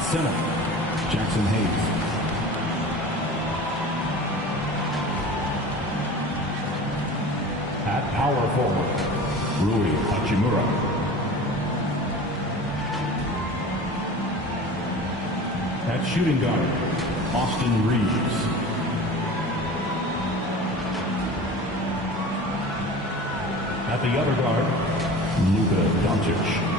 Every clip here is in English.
At center, Jackson Hayes. At power forward, Rui Hachimura. At shooting guard, Austin Reeves. At the other guard, Luka Doncic.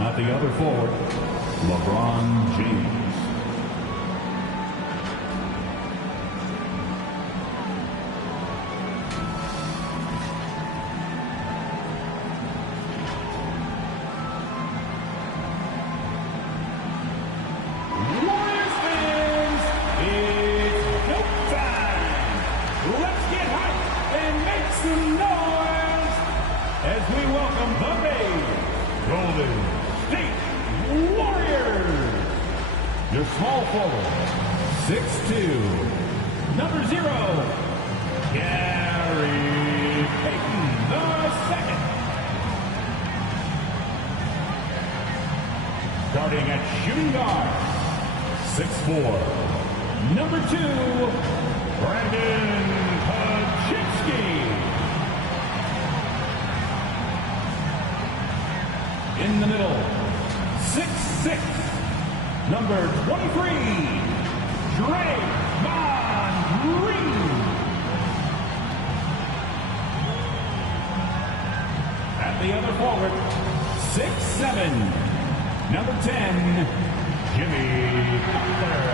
At the other forward, LeBron James. Your small forward, 6'2", number 0, Gary Payton II. Starting at shooting guard, 6'4", number 2, Brandon Pajinski. In the middle, 6'6", number 23, Draymond Green. At the other forward, 6'7", number 10, Jimmy Butler.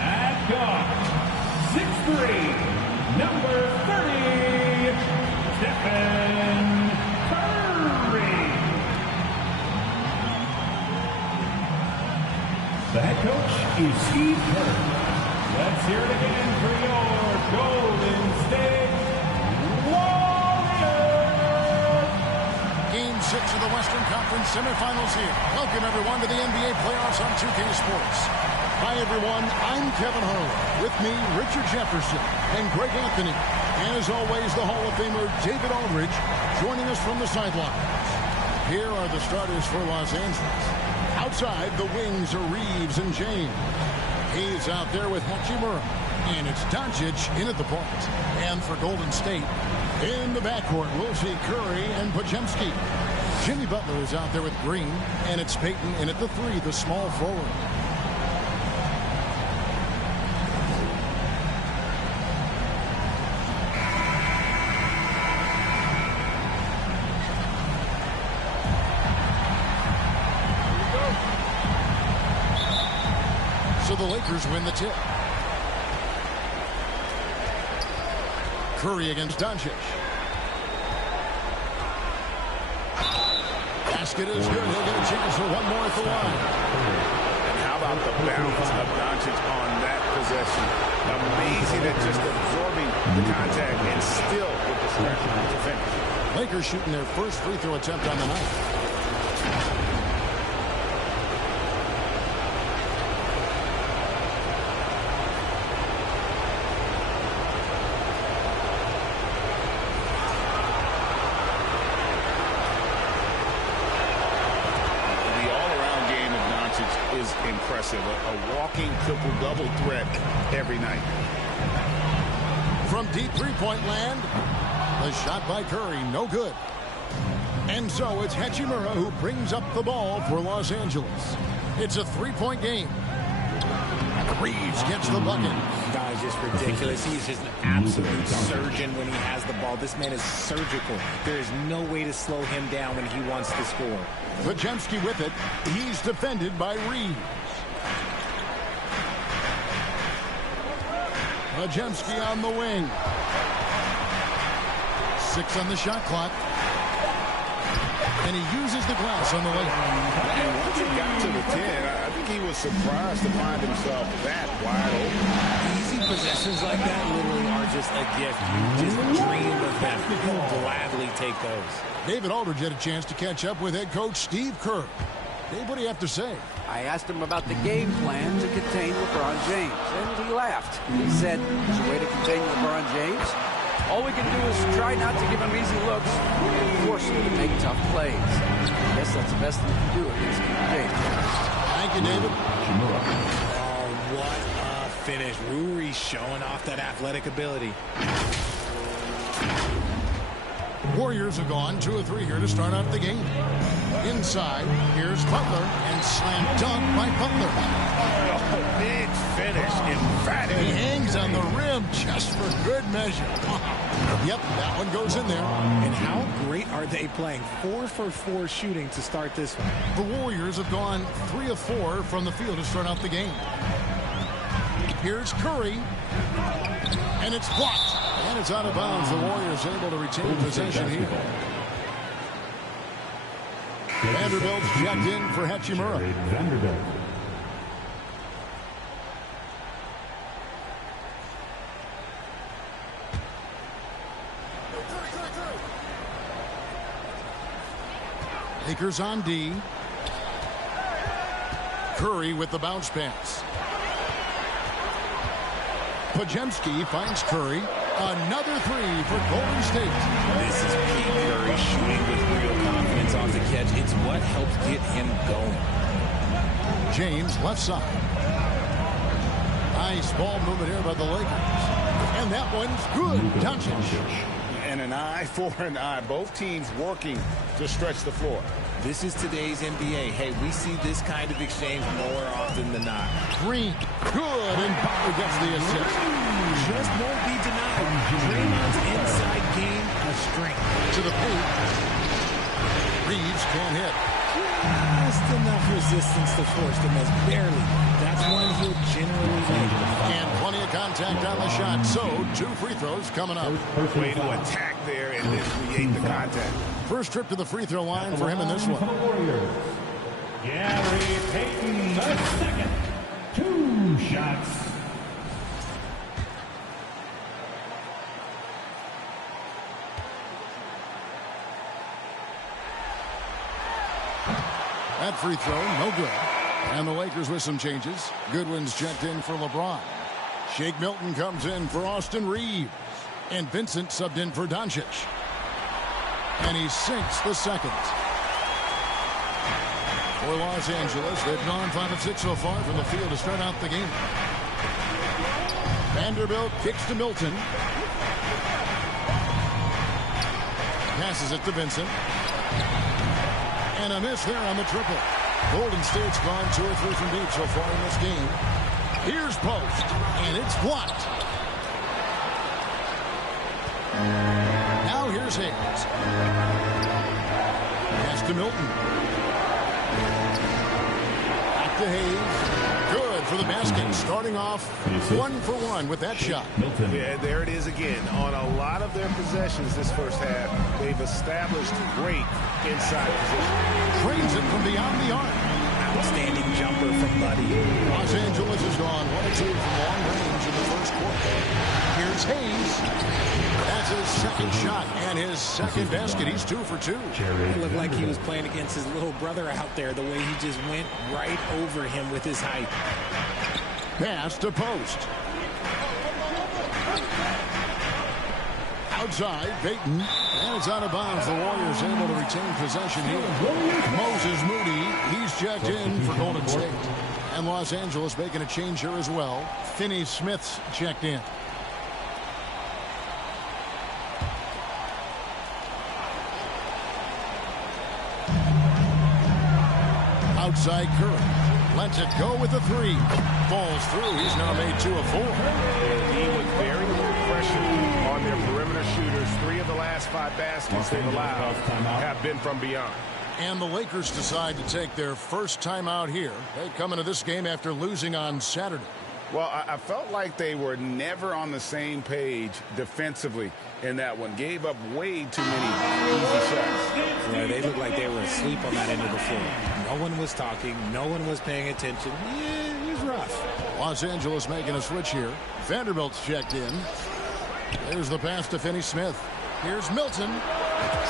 At guard, 6'3", number 30, Stephen Curry. The head coach is Steve Kerr. Let's hear it again for your Golden State Warriors. Game 6 of the Western Conference Semifinals here. Welcome, everyone, to the NBA playoffs on 2K Sports. Hi, everyone. I'm Kevin Harlan. With me, Richard Jefferson and Greg Anthony. And as always, the Hall of Famer David Aldridge joining us from the sidelines. Here are the starters for Los Angeles. Outside, the wings are Reeves and James. He's out there with Hachimura. And it's Doncic in at the point. And for Golden State, in the backcourt, we'll see Curry and Podziemski. Jimmy Butler is out there with Green. And it's Payton in at the 3, the small forward. So the Lakers win the tip. Curry against Doncic. Basket is good. He'll get a chance for one more at the line. And how about the bounce of Doncic on that possession? Amazing at just absorbing the contact and still with the pressure to finish. Lakers shooting their first free throw attempt on the night. Impressive, a walking triple-double threat every night. From deep three-point land, the shot by Curry, no good. And so it's Hachimura who brings up the ball for Los Angeles. It's a three-point game. Reeves gets the bucket. Guys, just ridiculous. He's just an absolute surgeon when he has the ball. This man is surgical. There is no way to slow him down when he wants to score. Podziemski with it. He's defended by Reeves. Podziemski on the wing. 6 on the shot clock. And he uses the glass on the way. And once he got to the 10, I think he was surprised to find himself that wide open. Easy possessions like that literally are just a gift. You just dream of them. He'll gladly take those. David Aldridge had a chance to catch up with head coach Steve Kerr. Dave, what do you have to say? I asked him about the game plan to contain LeBron James, and he laughed. He said, there's a way to contain LeBron James. All we can do is try not to give him easy looks and force him to make tough plays. I guess that's the best thing we can do against James. Thank you, David. Oh, what a finish. Ruri showing off that athletic ability. Warriors have gone 2 of 3 here to start out the game. Inside, here's Butler, and slam dunk by Butler. Oh, big finish, emphatic. He hangs on the rim just for good measure. Wow. Yep, that one goes in there. And how great are they playing? 4 for 4 shooting to start this one. The Warriors have gone 3 of 4 from the field to start out the game. Here's Curry, and it's blocked. And it's out of bounds. The Warriors able to retain possession here. Vanderbilt's checked in for Hachimura. Vanderbilt. Lakers on D. Curry with the bounce pass. Pajemski finds Curry. Another 3 for Golden State. This is Pete Curry shooting with real confidence off the catch. It's what helps get him going. James left side. Nice ball movement here by the Lakers. And that one's good. Doncic. And an eye for an eye. Both teams working to stretch the floor. This is today's NBA. Hey, we see this kind of exchange more often than not. Green. Good. And Butler gets the assist. Just won't be denied. Draymond's inside game a strength. To the paint. Reeves can't hit. Just enough resistance to force the miss. Barely. That's one he'll generally make. And plenty of contact on the shot. So, 2 free throws coming up. Way to attack there and then create the contact. First trip to the free throw line for him in this one. Gary Payton, the second. 2 shots. That free throw, no good. And the Lakers with some changes. Goodwin's checked in for LeBron. Shake Milton comes in for Austin Reeves. And Vincent subbed in for Doncic. And he sinks the second. For Los Angeles, they've gone 5 of 6 so far from the field to start out the game. Vanderbilt kicks to Milton. Passes it to Vincent. And a miss there on the triple. Golden State's gone 2 or 3 from deep so far in this game. Here's post, and it's blocked. Now here's Hayes. Pass to Milton. Back to Hayes. Good for the basket. Starting off 1 for 1 with that shot. Yeah, there it is again. On a lot of their possessions this first half, they've established great inside position. Trains it from beyond the arc. Outstanding jumper from Buddy. Los Angeles has gone 1 or 2 from long range in the first quarter. Here's Hayes. That's his second shot and his second basket. He's 2 for 2. It looked like he was playing against his little brother out there, the way he just went right over him with his height. Pass to post. Outside, Payton. And it's out of bounds. The Warriors able to retain possession here. Moses Moody, he's checked in for Golden State. And Los Angeles making a change here as well. Finney Smith's checked in. Outside Curry. Lets it go with a 3. Falls through. He's now made 2 of 4. And he with very little pressure on their perimeter shooters. 3 of the last 5 baskets they've allowed have been from beyond. And the Lakers decide to take their first timeout here. They come into this game after losing on Saturday. Well, I felt like they were never on the same page defensively in that one. Gave up way too many easy shots. Yeah, they looked like they were asleep on that end of the floor. No one was talking. No one was paying attention. Yeah, it was rough. Los Angeles making a switch here. Vanderbilt's checked in. There's the pass to Finney Smith. Here's Milton.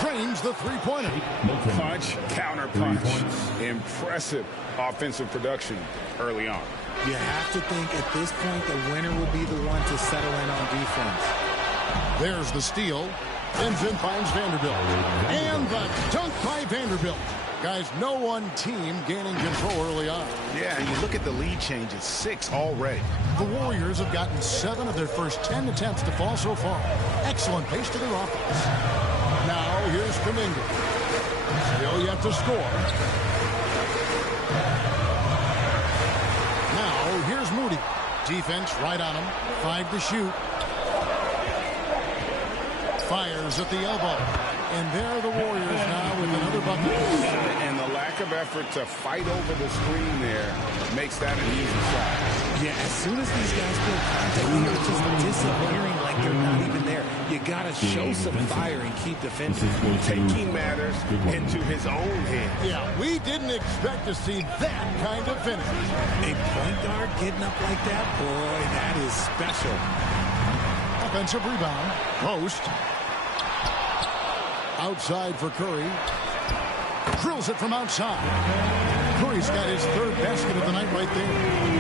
Trains the three-pointer. Punch, counter punch. Impressive offensive production early on. You have to think at this point the winner will be the one to settle in on defense. There's the steal. Benson finds Vanderbilt. And the dunk by Vanderbilt. Guys, no one team gaining control early on. Yeah, and you look at the lead changes, 6 already. The Warriors have gotten 7 of their first 10 attempts to fall so far. Excellent pace to their offense. Now, here's Kuminga. Still yet to score. Now, here's Moody. Defense right on him. 5 to shoot. Fires at the elbow. And there are the Warriors now with another bucket. And the lack of effort to fight over the screen there makes that an easy shot. Yeah, as soon as these guys feel contact, they're just disappearing like they're not even there. You got to show some fire and keep defending. Taking matters into his own hands. Yeah, we didn't expect to see that kind of finish. A point guard getting up like that, boy, that is special. Offensive rebound. Post. Outside for Curry. Drills it from outside. Curry's got his 3rd basket of the night right there.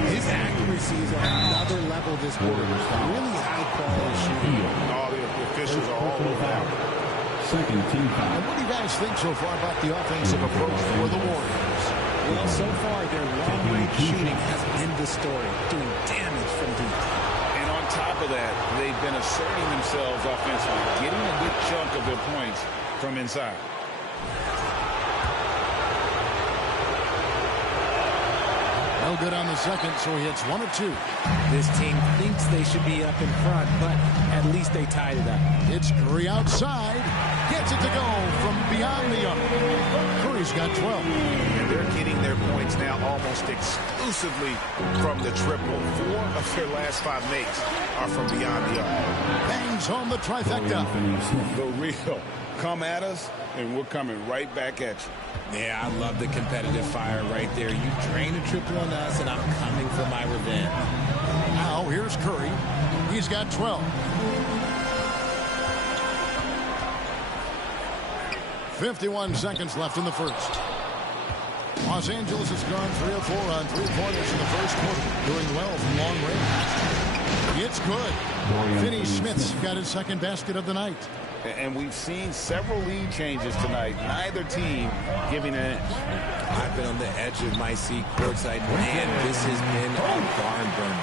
His accuracy is on another level this quarter. Really high-quality shooting. All the officials are all over that. Second team foul. And what do you guys think so far about the offensive approach for the Warriors? Well, so far, their long-range shooting has been the story, doing damage from deep. And on top of that, they've been asserting themselves offensively, getting a good chunk of their points from inside. No good on the second, so he hits 1 of 2. This team thinks they should be up in front, but at least they tied it up. It's Curry outside. Gets it to go from beyond the arc. Curry's got 12. And they're getting their points now almost exclusively from the triple. 4 of their last 5 makes are from beyond the arc. Bangs home the trifecta. The real. Come at us, and we're coming right back at you. Yeah, I love the competitive fire right there. You drain a triple on us, and I'm coming for my revenge. Now, here's Curry. He's got 12. 51 seconds left in the first. Los Angeles has gone 3 of 4 on 3-pointers in the first quarter, doing well from long range. It's good. Finney Smith's got his 2nd basket of the night. And we've seen several lead changes tonight. Neither team giving an inch. I've been on the edge of my seat courtside. Man, this has been a barn burner.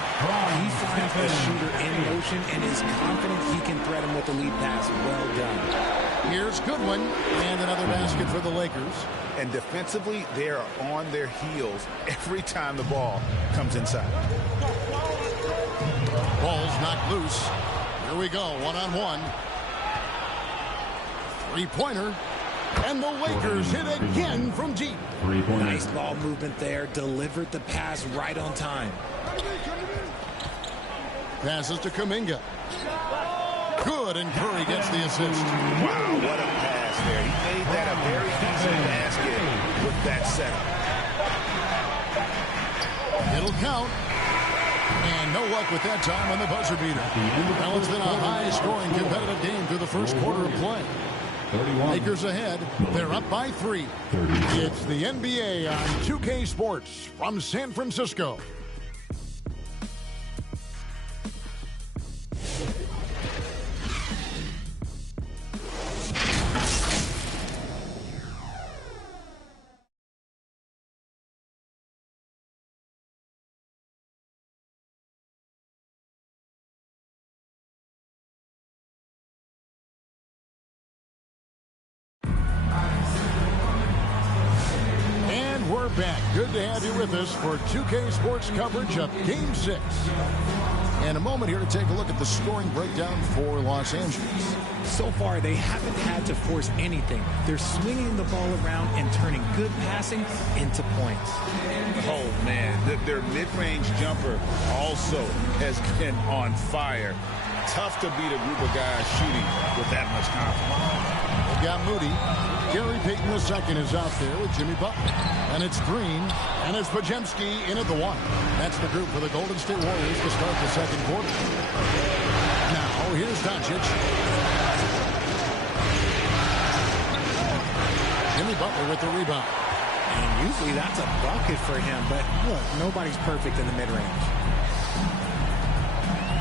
He finds the shooter in motion and is confident he can thread him with the lead pass. Well done. Here's Goodwin, and another basket for the Lakers. And defensively, they are on their heels every time the ball comes inside. Ball's knocked loose. Here we go, one-on-one. 3-pointer. And the Lakers hit again from deep. Nice ball movement there. Delivered the pass right on time. Passes to Kuminga. Good, and Curry gets the assist. Wow, what a pass there. He made that a very easy basket with that setup. It'll count. And no luck with that time on the buzzer beater. Now it's been a high-scoring competitive game through the first quarter of play. Lakers ahead. They're up by 3. It's the NBA on 2K Sports from San Francisco. We're back. Good to have you with us for 2K Sports coverage of Game 6. And a moment here to take a look at the scoring breakdown for Los Angeles. So far, they haven't had to force anything. They're swinging the ball around and turning good passing into points. Oh, man. Their mid-range jumper also has been on fire. Tough to beat a group of guys shooting with that much confidence. They've got Moody. Gary Payton II is out there with Jimmy Butler. And it's Green. And it's Podziemski in at the 1. That's the group for the Golden State Warriors to start the second quarter. Now, here's Doncic. Butler with the rebound. And usually that's a bucket for him, but look, nobody's perfect in the mid-range.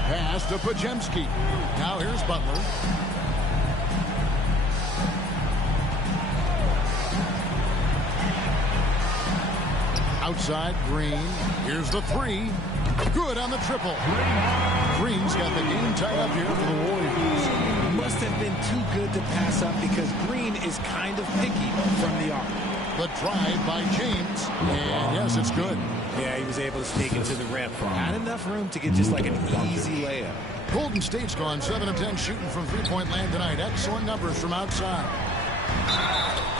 Pass to Pajemski. Now here's Butler. Outside, Green. Here's the three. Good on the triple. Green's got the game tied up here for the Warriors. Must have been too good to pass up because Green is kind of picky from the arc. The drive by James. And yes, it's good. Yeah, he was able to sneak into the rim. Not enough room to get just like an easy layup. Golden State's gone 7 of 10 shooting from three-point land tonight. Excellent numbers from outside.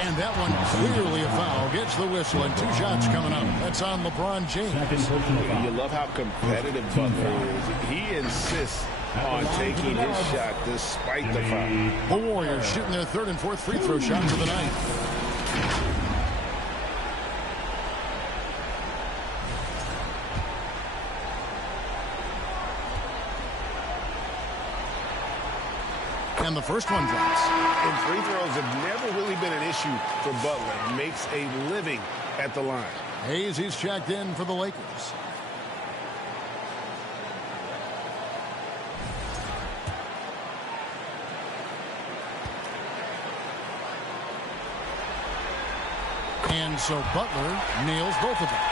And that one clearly a foul. Gets the whistle and 2 shots coming up. That's on LeBron James. You love how competitive Butler is. He insists on taking his shot despite the foul. The Warriors shooting their 3rd and 4th free throw shots of the night. And the first one drops. And free throws have never really been an issue for Butler. Makes a living at the line. Hayes, he's checked in for the Lakers. And so Butler nails both of them.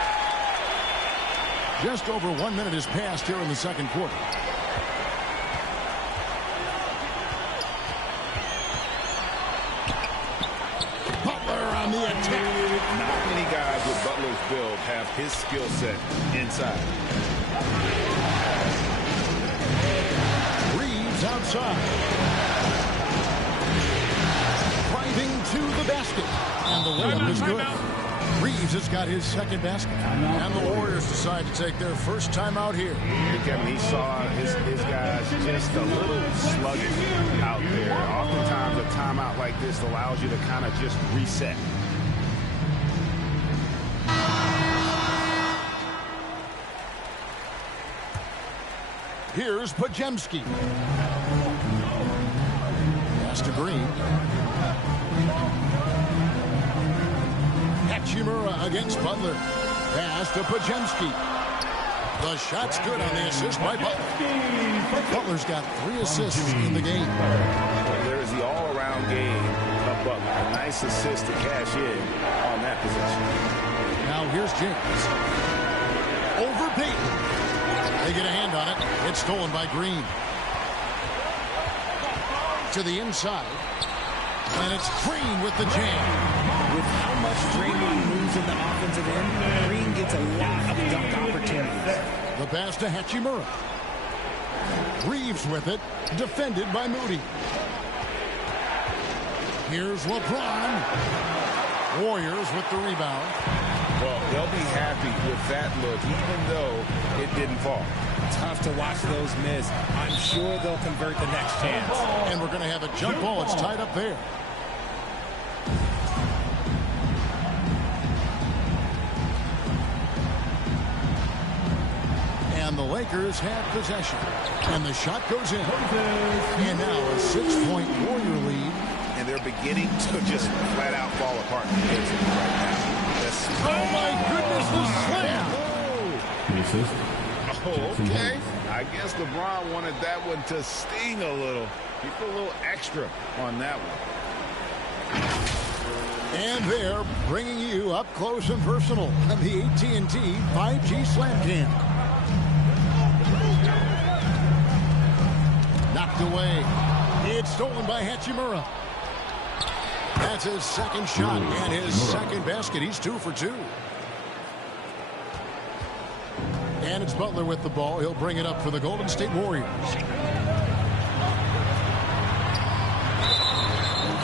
Just over 1 minute has passed here in the second quarter. The attack. Not many guys with Butler's build have his skill set inside. Reeves outside. Driving to the basket. And the layup is good. Reeves has got his second basket. And the Warriors decide to take their first timeout here. Kevin, he saw his guys just a little sluggish out there. Oftentimes a timeout like this allows you to kind of just reset. Here's Pajemski. Pass to Green. Hachimura against Butler. Pass to Pajemski. The shot's good on the assist by Butler. Butler's got 3 assists in the game. There is the all-around game of Butler. A nice assist to cash in on that possession. Now here's James. Over Payton. They get a hand on it. It's stolen by Green. To the inside. And it's Green with the jam. With how much Draymond moves in the offensive end, Green gets a lot of dunk opportunities. The pass to Hachimura. Reeves with it. Defended by Moody. Here's LeBron. Warriors with the rebound. Well, they'll be happy with that look, even though it didn't fall. Tough to watch those miss. I'm sure they'll convert the next chance. And we're going to have a jump ball. It's tied up there. And the Lakers have possession. And the shot goes in. And now a 6-point Warrior lead. And they're beginning to just flat out fall apart right now. Oh my goodness, the slam! Oh, okay. I guess LeBron wanted that one to sting a little. He put a little extra on that one. And they're bringing you up close and personal on the AT&T 5G Slam Cam. Knocked away. It's stolen by Hachimura. That's his second shot and his second basket. He's 2 for 2. And it's Butler with the ball. He'll bring it up for the Golden State Warriors.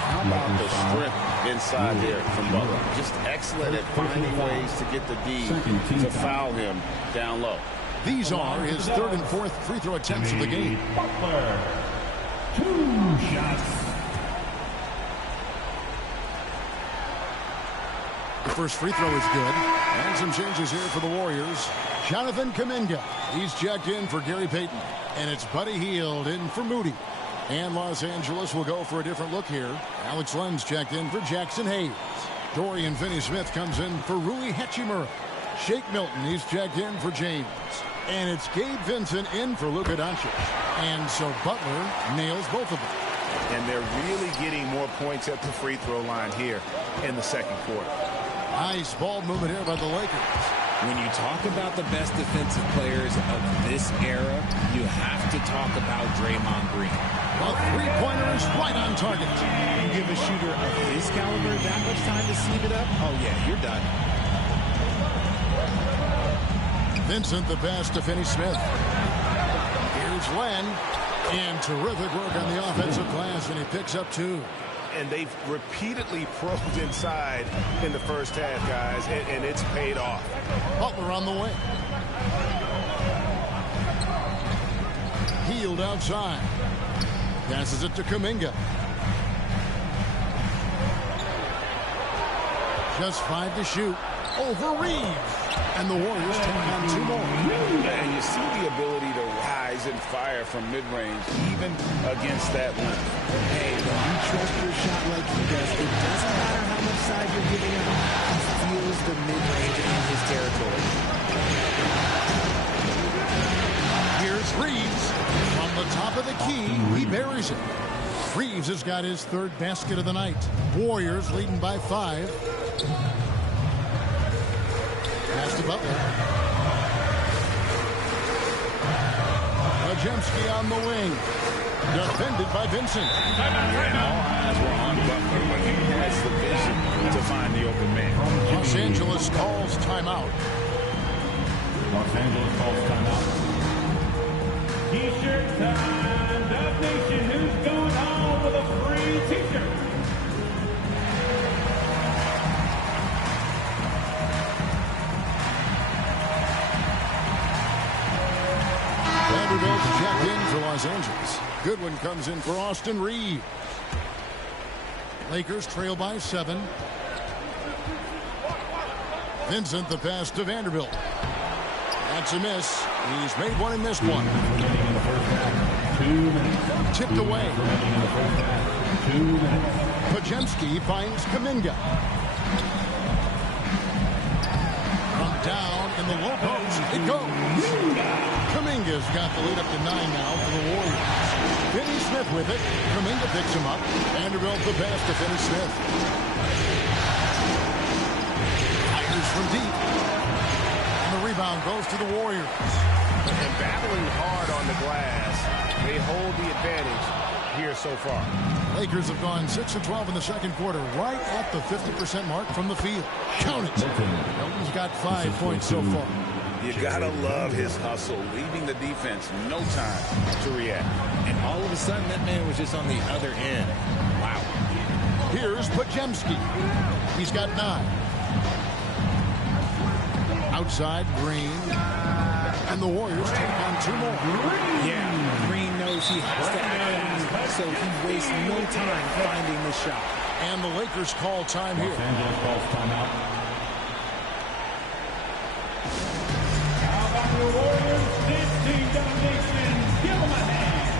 How about the strength inside there from Butler? Just excellent at finding ways to get the D to foul him down low. These are his 3rd and 4th free throw attempts of the game. Butler, 2 shots. The first free throw is good. And some changes here for the Warriors. Jonathan Kuminga. He's checked in for Gary Payton. And it's Buddy Hield in for Moody. And Los Angeles will go for a different look here. Alex Len's checked in for Jackson Hayes. Dorian Finney-Smith comes in for Rui Hachimura. Shake Milton, he's checked in for James. And it's Gabe Vincent in for Luka Doncic. And so Butler nails both of them. And they're really getting more points at the free throw line here in the second quarter. Nice ball movement here by the Lakers. When you talk about the best defensive players of this era, you have to talk about Draymond Green. A three-pointer is right on target. You give a shooter of his caliber that much time to seed it up, oh yeah, you're done. Vincent the pass to Finney-Smith. Here's Len. And terrific work on the offensive glass, and he picks up 2. And they've repeatedly probed inside in the first half, guys, and it's paid off. Butler on the way. Healed outside. Passes it to Kuminga. Just 5 to shoot. Over Reeves. And the Warriors take on 2 more. And you see the ability to rise and fire from mid-range, even against that length. Hey, when you trust your shot like he does, it doesn't matter how much side you're giving up. He feels the mid-range in his territory. Here's Reeves. From the top of the key, he buries it. Reeves has got his 3rd basket of the night. Warriors leading by 5. Pass to Butler. Pajemski on the wing. Defended by Vincent. And all eyes were on Butler, but he has the vision to find the open man. Los Angeles calls timeout. Los Angeles calls timeout. T-shirt time. Dub Nation, who's going home with a free T-shirt? Vanderbilt's checked in for Los Angeles. Goodwin comes in for Austin Reeves. Lakers trail by 7. Vincent the pass to Vanderbilt. That's a miss. He's made one and missed one. 2 minutes. Tipped away. 2 minutes. Pajemski finds Kuminga. From down in the low post, it goes. Kuminga's got the lead up to 9 now for the Warriors. Finney-Smith with it. Kuminga picks him up. Vanderbilt the pass to Finney-Smith. Fires from deep. And the rebound goes to the Warriors. And battling hard on the glass, they hold the advantage here so far. Lakers have gone 6 of 12 in the second quarter, right at the 50% mark from the field. Count it. Milton's got 5 points so far. You gotta love his hustle, leaving the defense no time to react. And all of a sudden, that man was just on the other end. Wow. Here's Pajemski. He's got 9. Outside, Green. And the Warriors take on 2 more. Yeah, Green knows he has to act fast, so he wastes no time finding the shot. And the Lakers call time here. Los Angeles calls timeout. How about the Warriors? This team domination. Give them a hand.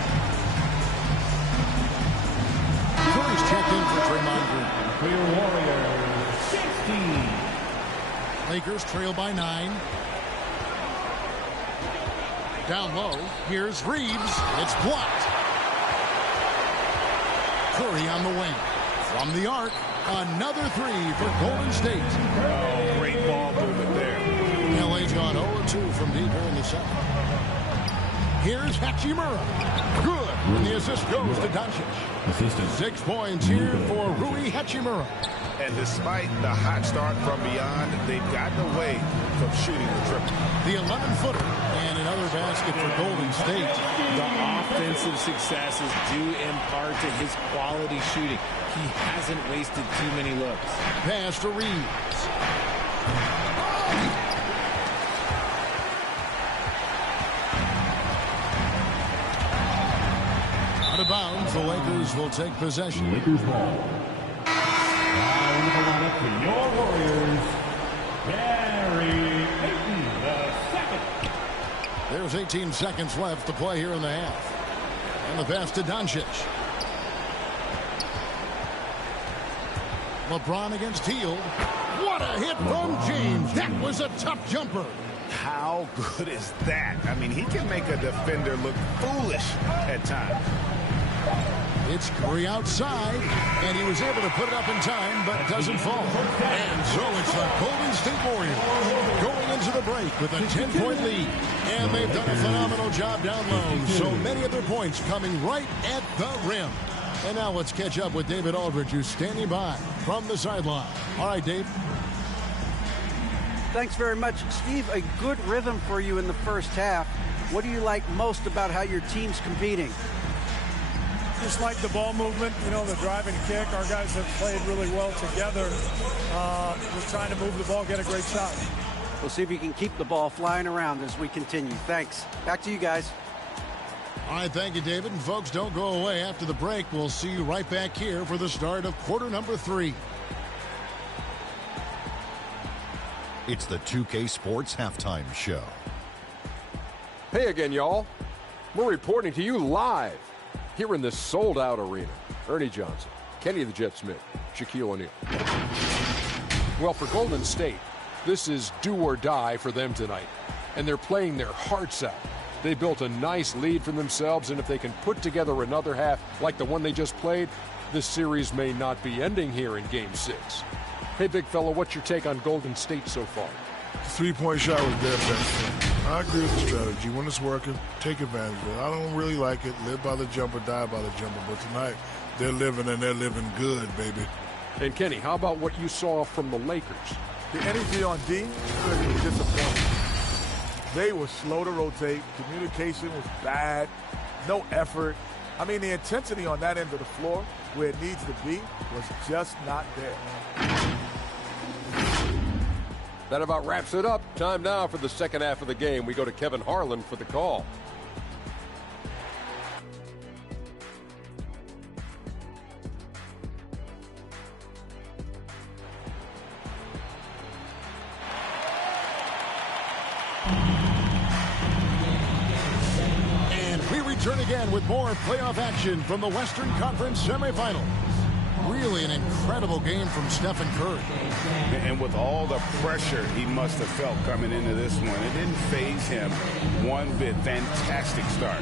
Curry's checked in for Draymond Green. For your Warriors, 16. Lakers trail by 9. Down low, here's Reeves. It's blocked. Curry on the wing. From the arc, another 3 for Golden State. Oh, great ball movement there. LA's gone 0-2 from deep here in the second. Here's Hachimura. Good. And the assist goes to Doncic. Assistant. 6 points here for Rui Hachimura. And despite the hot start from beyond, they've gotten away from shooting the triple. The 11-footer and another basket for Golden State. The offensive success is due in part to his quality shooting. He hasn't wasted too many looks. Pass to Reeves. Out of bounds, the Lakers will take possession. Lakers ball. Now into the lineup for your Warriors, Gary Payton, the second. There's 18 seconds left to play here in the half. And the pass to Doncic. LeBron against Hield. What a hit from James. That was a tough jumper. How good is that? I mean, he can make a defender look foolish at times. It's Curry outside, and he was able to put it up in time, but doesn't fall. And so it's the Golden State Warriors going into the break with a 10-point lead. And they've done a phenomenal job down low. So many of their points coming right at the rim. And now let's catch up with David Aldridge, who's standing by from the sideline. All right, Dave. Thanks very much, Steve. A good rhythm for you in the first half. What do you like most about how your team's competing? Just like the ball movement, you know, the drive and kick. Our guys have played really well together. We're trying to move the ball, get a great shot. We'll see if you can keep the ball flying around as we continue. Thanks. Back to you guys. All right, thank you, David. And folks, don't go away. After the break, we'll see you right back here for the start of quarter number 3. It's the 2K Sports Halftime Show. Hey again, y'all. We're reporting to you live here in this sold-out arena. Ernie Johnson, Kenny the Jet Smith, Shaquille O'Neal. Well, for Golden State, this is do or die for them tonight. And they're playing their hearts out. They built a nice lead for themselves, and if they can put together another half like the one they just played, this series may not be ending here in Game 6. Hey, big fella, what's your take on Golden State so far? The three-point shot was their best friend. I agree with the strategy. When it's working, take advantage of it. I don't really like it. Live by the jumper, die by the jumper. But tonight, they're living, and they're living good, baby. And Kenny, how about what you saw from the Lakers? The energy on D was disappointing. They were slow to rotate. Communication was bad. No effort. I mean, the intensity on that end of the floor, where it needs to be, was just not there. That about wraps it up. Time now for the second half of the game. We go to Kevin Harlan for the call. And we return again with more playoff action from the Western Conference semifinals. Really an incredible game from Stephen Curry. And with all the pressure he must have felt coming into this one, it didn't faze him one bit. Fantastic start.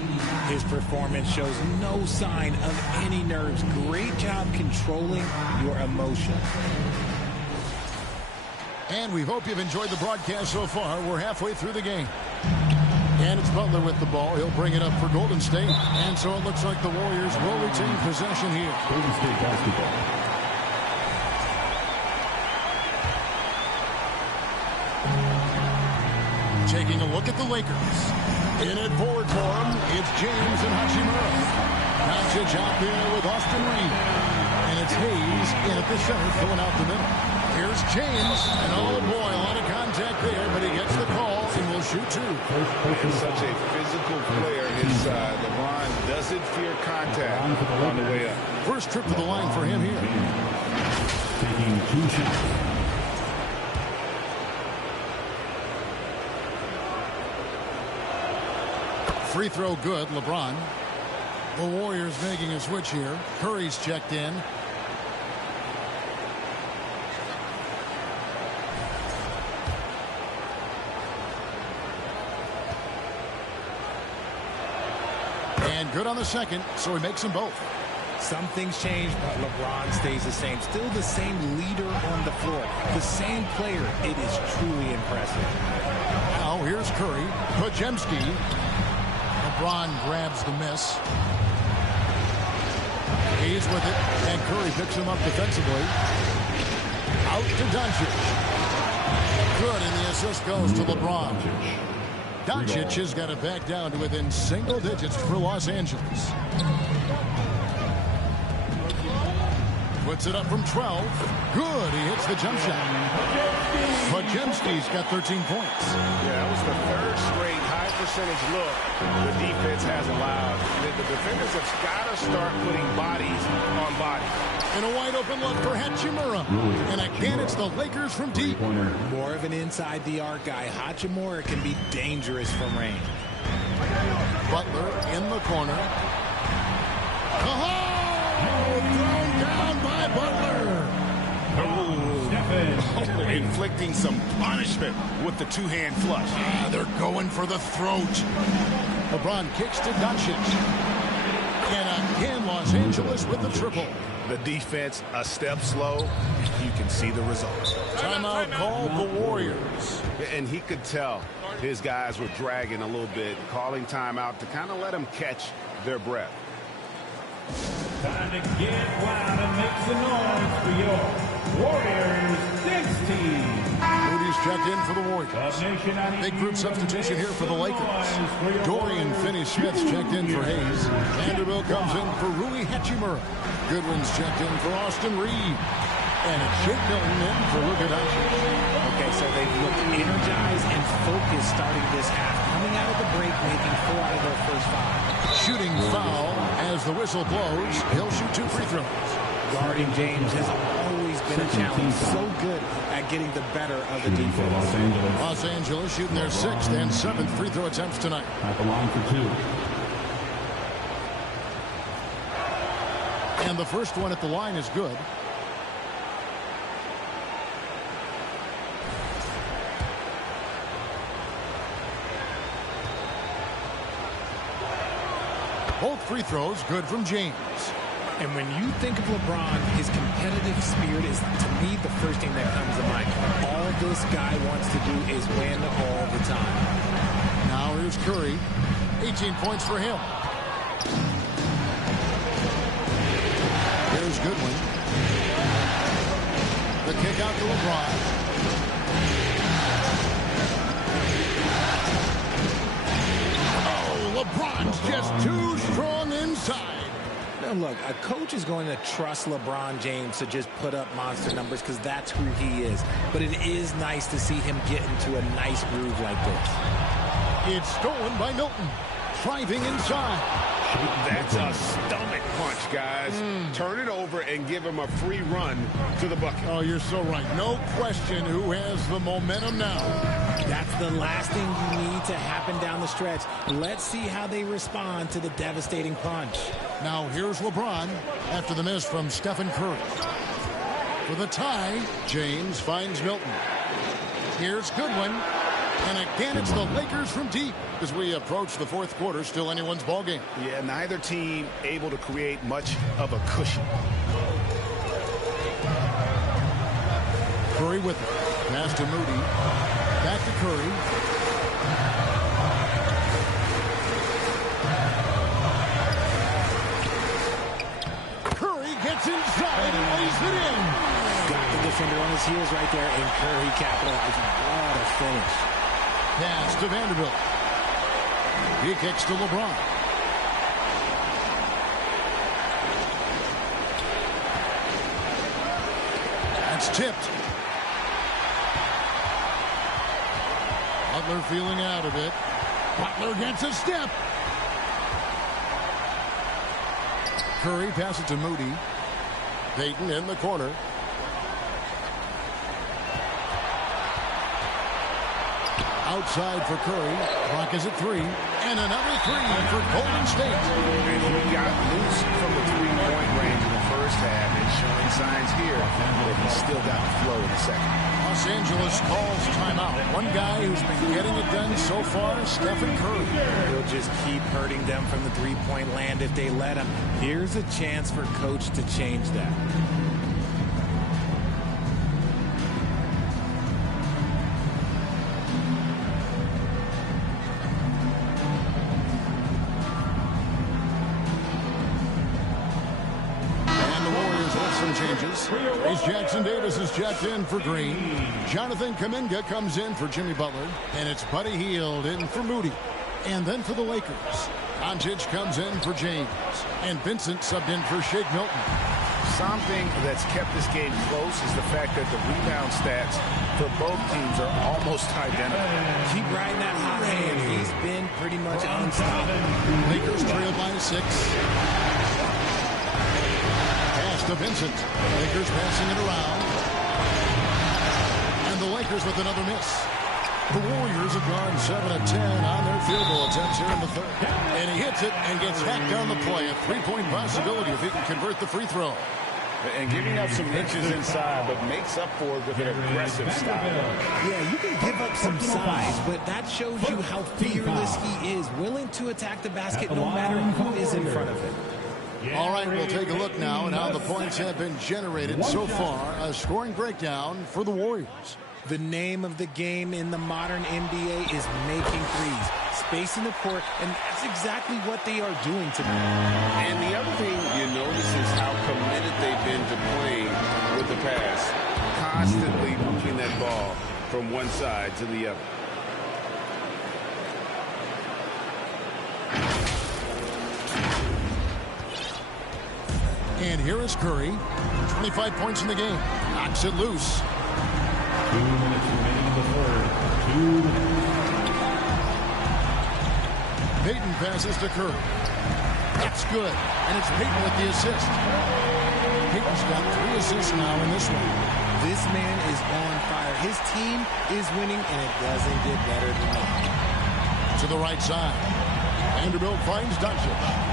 His performance shows no sign of any nerves. Great job controlling your emotion. And we hope you've enjoyed the broadcast so far. We're halfway through the game. And it's Butler with the ball. He'll bring it up for Golden State. And so it looks like the Warriors will retain possession here. Golden State basketball. Taking a look at the Lakers. In it forward for him, it's James and Hachimura. Doncic out there with Austin Reed. And it's Hayes in at the center, filling out the middle. Here's James, and oh boy, a lot of contact there, but he gets the call and will shoot two. And such a physical player inside. LeBron doesn't fear contact on the way up. First trip to the line for him here. Taking 2 shots. Free throw good, LeBron. The Warriors making a switch here. Curry's checked in. And good on the second, so he makes them both. Some things change, but LeBron stays the same. Still the same leader on the floor. The same player. It is truly impressive. Now here's Curry. Podziemski. LeBron grabs the miss. He's with it, and Curry picks him up defensively. Out to Doncic. Good, and the assist goes to LeBron. Doncic has got it back down to within single digits for Los Angeles. Puts it up from 12. Good, he hits the jump shot. Podziemski's got 13 points. Yeah, that was the third straight high percentage look the defense has allowed. The defenders have got to start putting bodies on bodies. And a wide open look for Hachimura. And again, it's the Lakers from deep. More of an inside the arc guy. Hachimura can be dangerous from range. Butler in the corner. Oh, thrown down by Butler. Inflicting some punishment with the two-hand flush. They're going for the throat. LeBron kicks to Doncic. And again, Los Angeles with the triple. The defense a step slow. You can see the results. Timeout called the Warriors. And he could tell his guys were dragging a little bit, calling timeout to kind of let them catch their breath. Time to get loud and make some noise for your Warriors Thanks team. Moody's checked in for the Warriors. Big group substitution here for the Lakers. Dorian Finney-Smith's checked in for Hayes. Vanderbilt comes in for Rui Hachimura. Goodwin's checked in for Austin Reed. And it's Shake Milton in for Luka Doncic. Okay, so they've looked energized and focused starting this half. Coming out of the break, making 4 out of their first 5. Shooting foul as the whistle blows. He'll shoot 2 free throws. Guarding James has always been a challenge. So good at getting the better of the defense. Los Angeles shooting their 6th and 7th free throw attempts tonight. At the line for 2. And the first one at the line is good. Both free throws good from James. And when you think of LeBron, his competitive spirit is, to me, the first thing that comes to mind. All this guy wants to do is win all the time. Now here's Curry. 18 points for him. Here's Goodwin. The kick out to LeBron. Oh, LeBron's just too strong inside. Now look, a coach is going to trust LeBron James to just put up monster numbers because that's who he is. But it is nice to see him get into a nice groove like this. It's stolen by Milton. Driving inside. That's a stomach punch, guys. Turn it over and give him a free run to the bucket. Oh, you're so right. No question who has the momentum now. That's the last thing you need to happen down the stretch. Let's see how they respond to the devastating punch. Now here's LeBron after the miss from Stephen Curry. For the tie, James finds Milton. Here's Goodwin. And again, it's the Lakers from deep as we approach the 4th quarter. Still anyone's ball game. Yeah, neither team able to create much of a cushion. Curry with it. Pass to Moody. Back to Curry. Curry gets inside and lays it in. Got the defender on his heels right there, and Curry capitalized. What a finish. Pass to Vanderbilt. He kicks to LeBron. That's tipped. Butler feeling out of it. Butler gets a step. Curry passes to Moody. Payton in the corner. Outside for Curry. Clock is at 3. And another 3 for Golden State. And he got loose from the 3-point range in the first half. And showing signs here that he's still got the flow in the second. Los Angeles calls timeout. One guy who's been getting it done so far, Stephen Curry. He'll just keep hurting them from the 3-point land if they let him. Here's a chance for coach to change that. As Jackson Davis is checked in for Green. Jonathan Kuminga comes in for Jimmy Butler. And it's Buddy Hield in for Moody. And then for the Lakers, Doncic comes in for James. And Vincent subbed in for Shake Milton. Something that's kept this game close is the fact that the rebound stats for both teams are almost identical. Keep riding that hot hand. He's been pretty much unstoppable. Lakers trail by 6. To Vincent. Lakers passing it around. And the Lakers with another miss. The Warriors have gone 7 of 10 on their field goal attempts here in the 3rd. And he hits it and gets hacked on the play. A 3-point possibility if he can convert the free throw. And giving up some inches inside, but makes up for it with an aggressive style. Yeah, you can give up some size, but that shows you how fearless he is, willing to attack the basket no matter who is in front of him. All right, we'll take a look now at how the points have been generated so far. A scoring breakdown for the Warriors. The name of the game in the modern NBA is making threes, spacing the court, and that's exactly what they are doing tonight. And the other thing you notice is how committed they've been to playing with the pass, constantly moving that ball from one side to the other. And here is Curry. 25 points in the game. Knocks it loose. 2 minutes remaining in the third. 2 minutes. Payton passes to Curry. That's good. And it's Payton with the assist. Payton's got 3 assists now in this one. This man is on fire. His team is winning, and it doesn't get better than that. To the right side. Vanderbilt finds Doncic.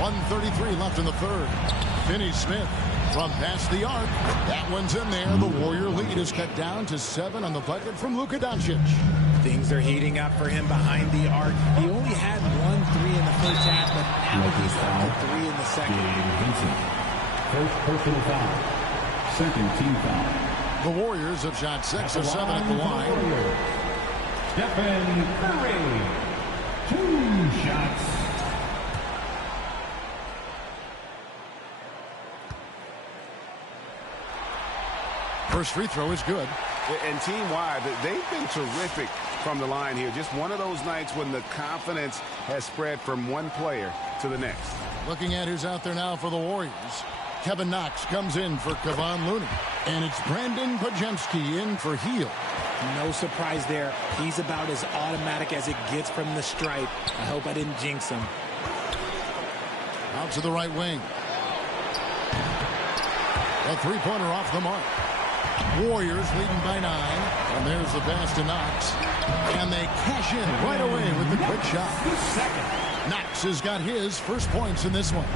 1:33 left in the third. Finney-Smith from past the arc. That one's in there. The Warrior lead is cut down to 7 on the bucket from Luka Doncic. Things are heating up for him behind the arc. He only had 1 3 in the first half, but now he's up to 3 in the second. First personal foul. Second team foul. The Warriors have shot 6 of 7 at the line. Stephen Curry. 2 shots. First free throw is good. And team-wide, they've been terrific from the line here. Just one of those nights when the confidence has spread from one player to the next. Looking at who's out there now for the Warriors. Kevin Knox comes in for Kevon Looney. And it's Brandon Podziemski in for Hield. No surprise there. He's about as automatic as it gets from the stripe. I hope I didn't jinx him. Out to the right wing. A three-pointer off the mark. Warriors leading by 9. And there's the pass to Knox. And they cash in right away with the quick shot. Knox has got his first points in this one.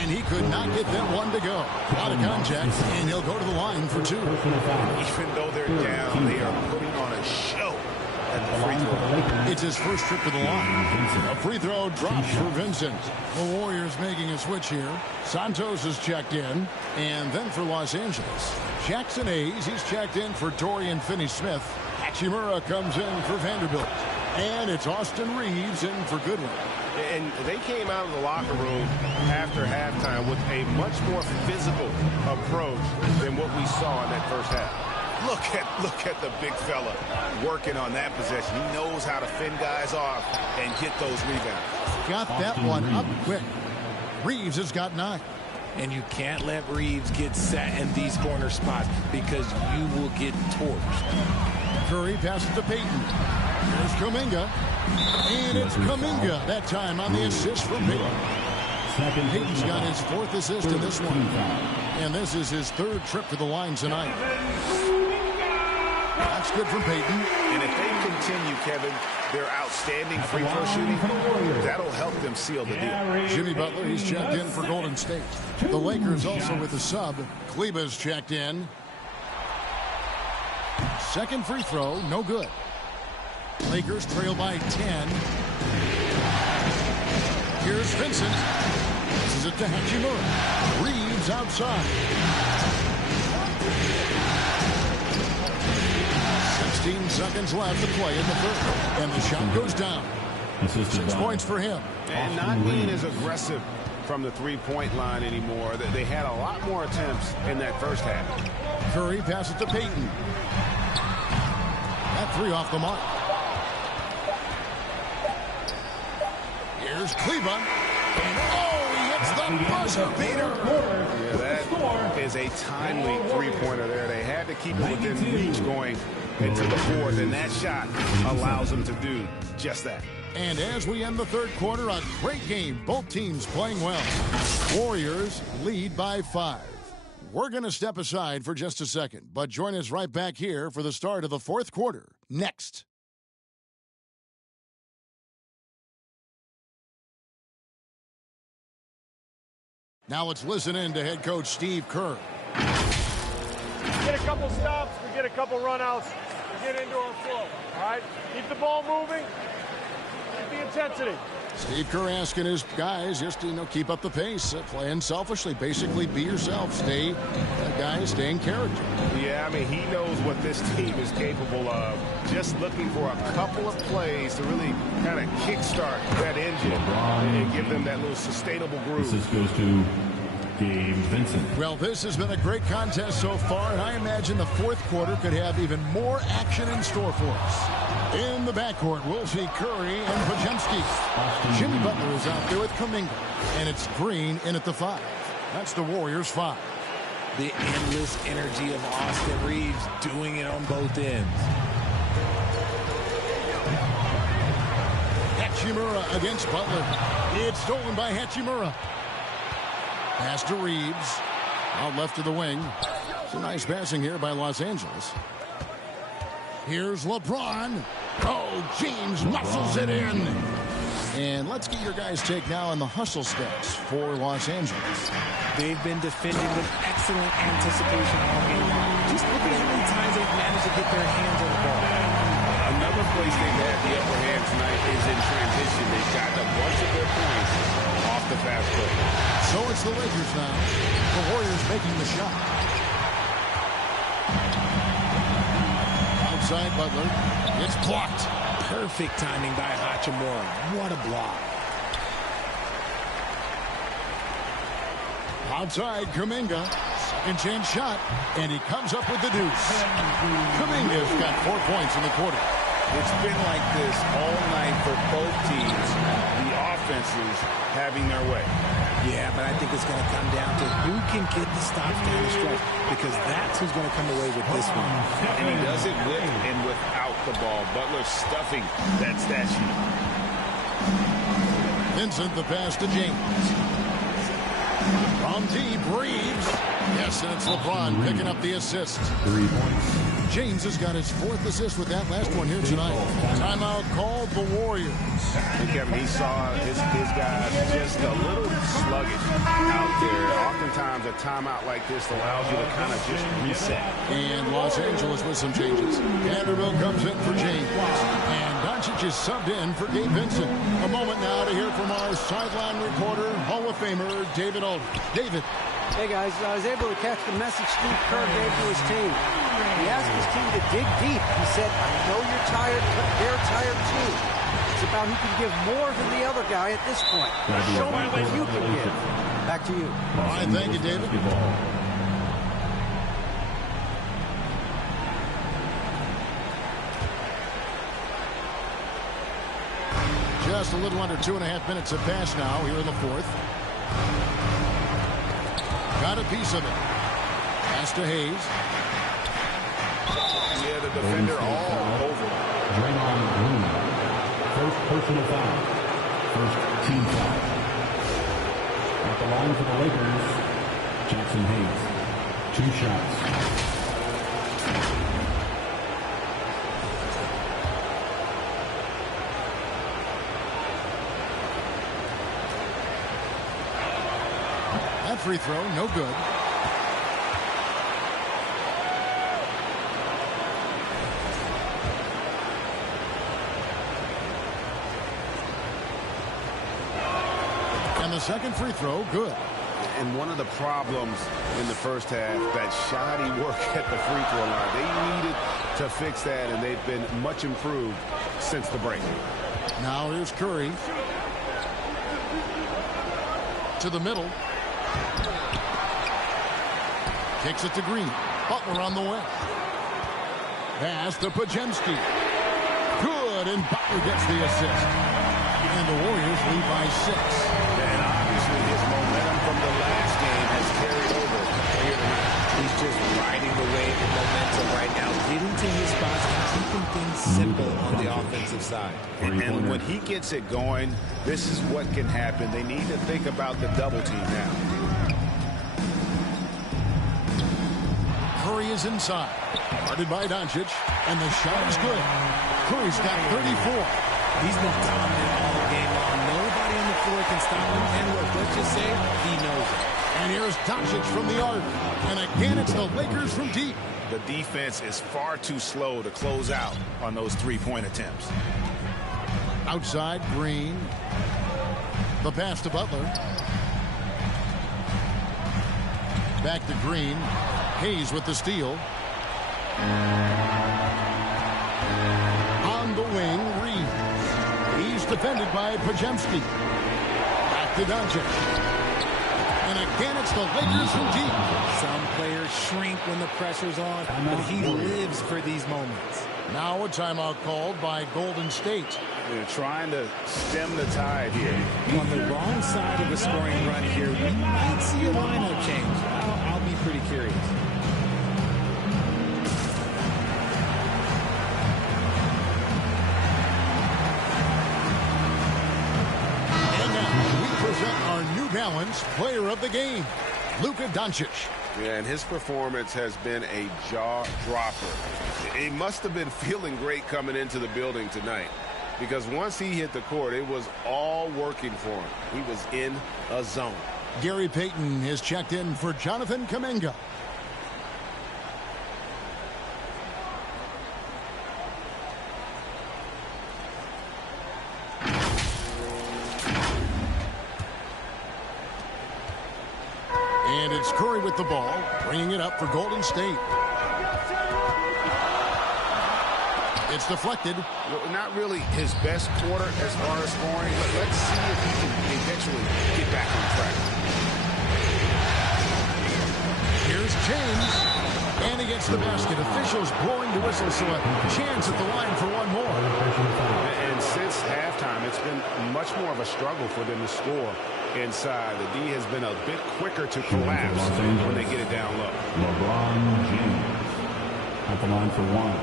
And he could not get that one to go. Out of contact, and he'll go to the line for 2. Even though they're down, they are putting on a show at the free throw. It's his first trip to the line. A free throw drops for Vincent. The Warriors making a switch here. Santos is checked in. And then for Los Angeles, Jackson Hayes, he's checked in for Dorian Finney-Smith. Hachimura comes in for Vanderbilt. And it's Austin Reeves in for Goodwin. And they came out of the locker room after halftime with a much more physical approach than what we saw in that first half. Look at the big fella working on that possession. He knows how to fend guys off and get those rebounds. Got that one up quick. Reeves has got 9. And you can't let Reeves get set in these corner spots because you will get torched. Curry passes to Payton. Here's Kuminga. And it's Kuminga that time on the assist from Payton. Payton's got his 4th assist in this one. And this is his 3rd trip to the line tonight. That's good from Payton. And if they continue, Kevin, their outstanding free throw shooting, that'll help them seal the deal. Jimmy Butler, he's checked in for Golden State. The Lakers also with a sub. Kleba's checked in. Second free throw, no good. Lakers trail by 10. Here's Vincent. This is it to Hachimura. Reeves outside. 16 seconds left to play in the third. And the shot goes down. 6 points for him. And not being as aggressive from the three-point line anymore. They had a lot more attempts in that first half. Curry passes to Payton. That 3 off the mark. Here's Kleba. And he hits the buzzer beater. Yeah, that is a timely three-pointer there. They had to keep it within reach going into the fourth, and that shot allows them to do just that. And as we end the third quarter, a great game. Both teams playing well. Warriors lead by 5. We're going to step aside for just a second, but join us right back here for the start of the fourth quarter next. Now let's listen in to head coach Steve Kerr. Get a couple stops, we get a couple runouts, we get into our flow, all right? Keep the ball moving, keep the intensity. Steve Kerr asking his guys just to, keep up the pace, play unselfishly, basically be yourself, stay in character. Yeah, I mean, he knows what this team is capable of. Just looking for a couple of plays to really kind of kickstart that engine and give them that little sustainable groove. This goes to Gabe Vincent. Well, this has been a great contest so far, and I imagine the fourth quarter could have even more action in store for us. In the backcourt, we'll see Curry and Podziemski. Jimmy Butler is out there with Kuminga, and it's Green in at the 5. That's the Warriors' 5. The endless energy of Austin Reeves doing it on both ends. Hachimura against Butler. It's stolen by Hachimura. Pass to Reeves. Out left to the wing. Some nice passing here by Los Angeles. Here's LeBron. Oh, James muscles it in. And let's get your guys' take now on the hustle stats for Los Angeles. They've been defending with excellent anticipation all game long. Just look at how many times they've managed to get their hands on the ball. Another place they've had the upper hand tonight is in transition. They've gotten a bunch of their points off the fast break. So it's the Lakers now. The Warriors making the shot. Outside Butler. It's blocked. Perfect timing by Hachimura. What a block. Outside Kuminga. Second chance shot. And he comes up with the deuce. Kuminga's got 4 points in the quarter. It's been like this all night for both teams. The offenses having their way. Yeah, but I think it's going to come down to who can get the stops down the stretch, because that's who's going to come away with this one. And he does it with and without the ball. Butler stuffing that stat sheet. Vincent, the pass to James. From deep, Reeves. Yes, and it's LeBron picking up the assist. 3 points. James has got his 4th assist with that last one here tonight. Timeout called the Warriors. And Kevin, he saw his guys just a little sluggish out there. Oftentimes a timeout like this allows you to kind of just reset. And Los Angeles with some changes. Vanderbilt comes in for James. And Doncic is subbed in for Gabe Vincent. A moment now to hear from our sideline reporter, Hall of Famer David Aldridge. David. Hey, guys, I was able to catch the message Steve Kerr gave to his team. He asked his team to dig deep. He said, I know you're tired, but they're tired too. It's about who can give more than the other guy at this point. Show me what you can give. Back to you. All right, thank you, David. Just a little under 2.5 minutes have passed now here in the 4th. Got a piece of it. Pass to Hayes. Yeah, the defender all over. Draymond Green. First personal foul. First team foul. At the line for the Lakers, Jackson Hayes. 2 shots. That free throw, no good. And the second free throw, good. And one of the problems in the first half, that shoddy work at the free throw line. They needed to fix that, and they've been much improved since the break. Now here's Curry. To the middle. Kicks it to Green. Butler on the way. Pass to Podziemski. Good, and Butler gets the assist. And the Warriors lead by 6. And obviously his momentum from the last game has carried over here tonight. He's just riding the wave of momentum right now, getting to his spots and keeping things simple on the offensive side. And when he gets it going, this is what can happen. They need to think about the double team now. Curry is inside. Guarded by Doncic. And the shot is good. Curry's got 34. He's been dominant all game long. Nobody on the floor footwork in Scotland, and look, let's just say he knows it. And here's Doncic from the arc. And again, it's the Lakers from deep. The defense is far too slow to close out on those three-point attempts. Outside, Green. The pass to Butler. Back to Green. Hayes with the steal. On the wing, Reeves. He's defended by Pajemski. Back to Doncic. And again, it's the Lakers from deep. Some players shrink when the pressure's on, but he lives for these moments. Now a timeout called by Golden State. They're trying to stem the tide here. On the wrong side of a scoring run here, we might see a lineup change. I'll be pretty curious. Our New Balance player of the game, Luka Doncic. Yeah, and his performance has been a jaw-dropper. He must have been feeling great coming into the building tonight, because once he hit the court, it was all working for him. He was in a zone. Gary Payton has checked in for Jonathan Kuminga. And it's Curry with the ball, bringing it up for Golden State. It's deflected. Well, not really his best quarter as far as scoring, but let's see if he can eventually get back on track. Here's James, and he gets the basket. Officials blowing the whistle, so a chance at the line for one more. And since halftime, it's been much more of a struggle for them to score inside. The D has been a bit quicker to collapse when they get it down low. LeBron James at the line for one.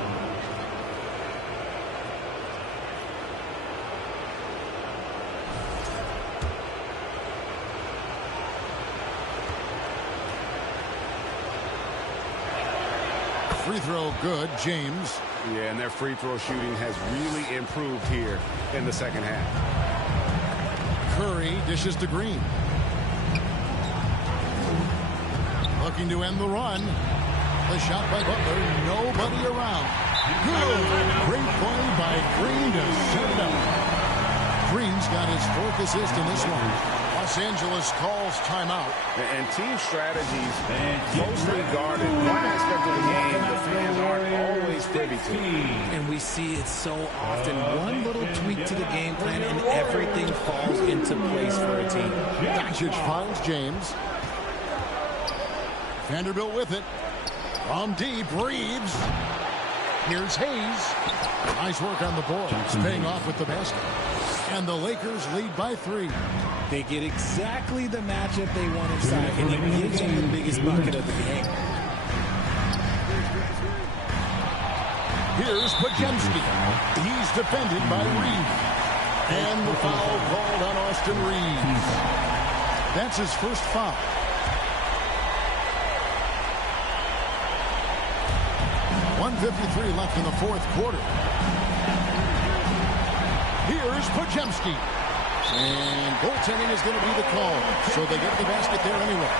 Free throw good, James. Yeah, and their free throw shooting has really improved here in the second half. Curry dishes to Green. Looking to end the run. The shot by Butler. Nobody around. Good. Great play by Green to set it up. Green's got his fourth assist in this one. Los Angeles calls timeout. And team strategies closely guarded. One aspect of the game the fans aren't always privy to. And we see it so often. One little tweak to the game plan and everything falls into place for a team. Doncic finds James. Vanderbilt with it. From deep, Reeves. Here's Hayes. Nice work on the boards. Paying off with the basket. And the Lakers lead by 3. They get exactly the matchup they want inside, and it gives them the biggest bucket of the game. Here's Pajemski. He's defended by Reeves. And the foul called on Austin Reeves. That's his first foul. .153 left in the fourth quarter. Here's Pajemski. And goaltending is going to be the call. So they get the basket there anyway.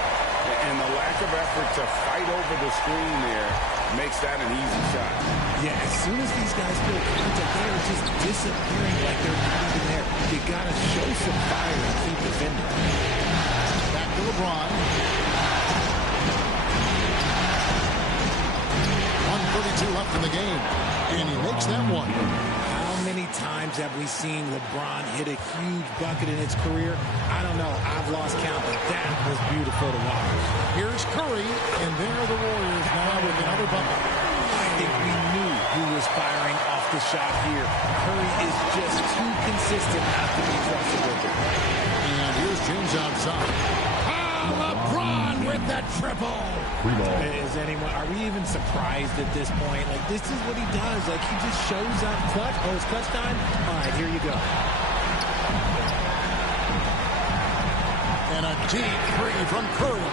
And the lack of effort to fight over the screen there makes that an easy shot. Yeah, as soon as these guys feel contact, they are just disappearing like they're not even there. You got to show some fire and keep defending. Back to LeBron. 1:32 left in the game. And he makes that one. How many times have we seen LeBron hit a huge bucket in his career? I don't know. I've lost count, but that was beautiful to watch. Here's Curry, and there are the Warriors now with another bucket. I think we knew who was firing off the shot here. Curry is just too consistent not to be trusted with it. And here's James outside. LeBron with that triple. Are we even surprised at this point? Like, this is what he does. Like, he just shows up clutch. Oh, it's clutch time? All right, here you go. And a deep three from Curry.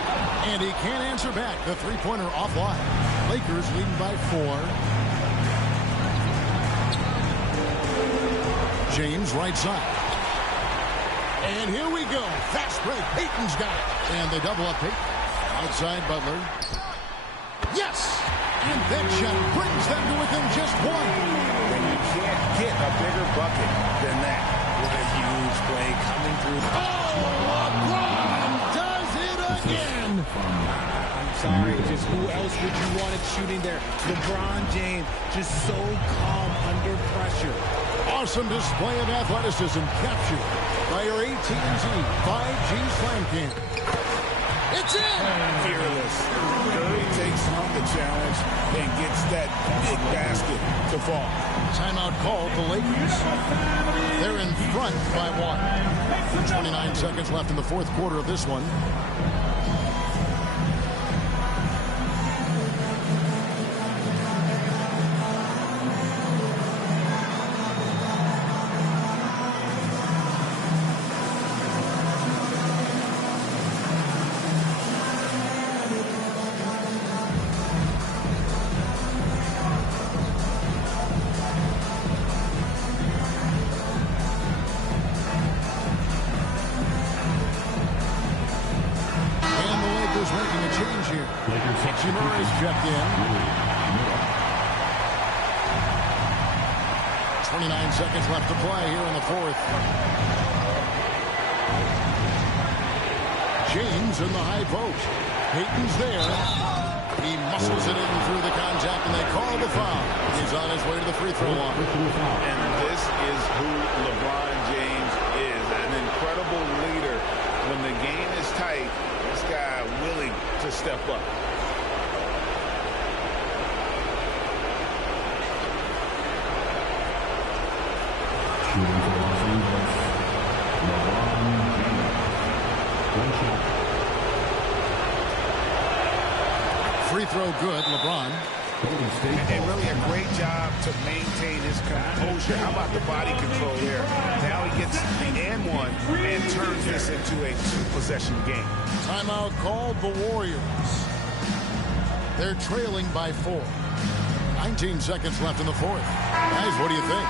And he can't answer back. The three-pointer offline. Lakers leading by 4. James right side. And here we go. Fast break. Peyton's got it. And they double up Peyton. Outside Butler. Yes! And that shot brings them to within just one. And you can't get a bigger bucket than that. What a huge play coming through. Oh, LeBron does it again. I'm sorry, just who else would you want it shooting there? LeBron James, just so calm under pressure. Awesome display of athleticism captured by your AT&T 5G Slam Cam. It's in! Fearless. Curry takes on the challenge and gets that big basket to fall. Timeout called the Lakers. They're in front by 1. 29 seconds left in the fourth quarter of this one. Making a change here. Murray's checked in. 29 seconds left to play here in the fourth. James in the high post. Peyton's there. He muscles it in through the contact, and they call the foul. He's on his way to the free throw line. And this is who LeBron James is, an incredible leader. When the game is tight, this guy willing to step up. Shooting for Los Angeles, LeBron James. One shot. Free throw good, LeBron. And really a great job to maintain his composure. How about the body control there? Now he gets the and one and turns this into a two-possession game. Timeout called the Warriors. They're trailing by 4. 19 seconds left in the fourth. Guys, what do you think?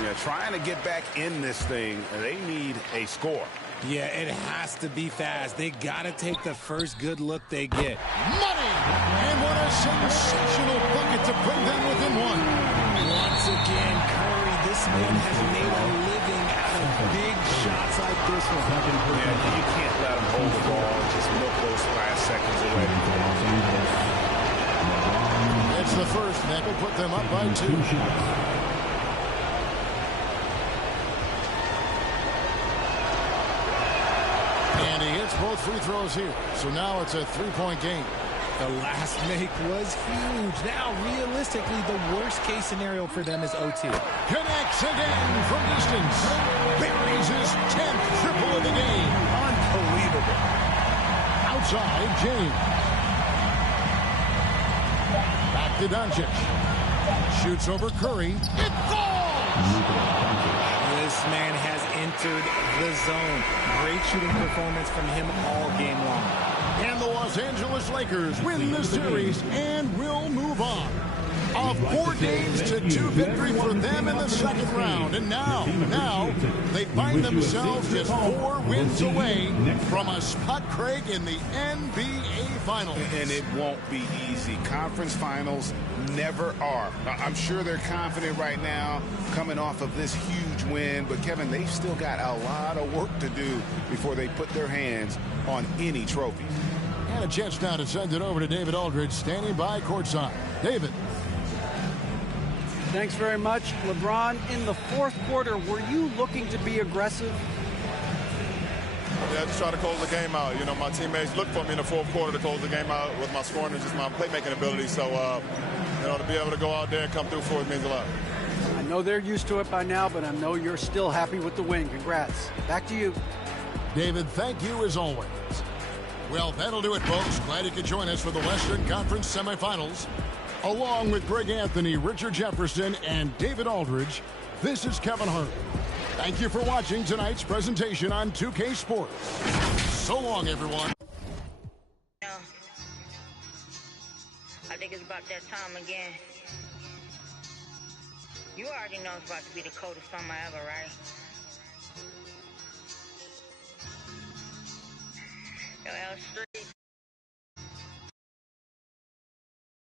Yeah, trying to get back in this thing, they need a score. Yeah, it has to be fast. They got to take the first good look they get. Money! And what a sensational bucket to bring them within 1. Once again, Curry, this man has made a living out of big shots like this one. Yeah, you can't let him hold the ball and just milk those last seconds away. It's the first, and that will put them up by 2. And he hits both free throws here. So now it's a 3-point game. The last make was huge. Now, realistically, the worst-case scenario for them is OT. Connects again from distance. Buries his 10th triple of the game. Unbelievable. Outside, James. Back to Doncic. Shoots over Curry. It falls! This man has entered the zone. Great shooting performance from him all game long. And the Los Angeles Lakers win the series and will move on. A 4-2 victory for them in the second round. And now they find themselves just 4 wins away from a spot, Craig, in the NBA Finals. And it won't be easy. Conference finals never are. I'm sure they're confident right now coming off of this huge win. But, Kevin, they've still got a lot of work to do before they put their hands on any trophy. And a chance now to send it over to David Aldridge, standing by courtside. David. Thanks very much. LeBron, in the fourth quarter, were you looking to be aggressive? Yeah, just try to close the game out. You know, my teammates looked for me in the fourth quarter to close the game out with my scoring and just my playmaking ability. So, you know, to be able to go out there and come through for it means a lot. I know they're used to it by now, but I know you're still happy with the win. Congrats. Back to you. David, thank you as always. Well, that'll do it, folks. Glad you could join us for the Western Conference Semifinals. Along with Greg Anthony, Richard Jefferson, and David Aldridge, this is Kevin Hart. Thank you for watching tonight's presentation on 2K Sports. So long, everyone. I think it's about that time again. You already know it's about to be the coldest summer ever, right? Yo,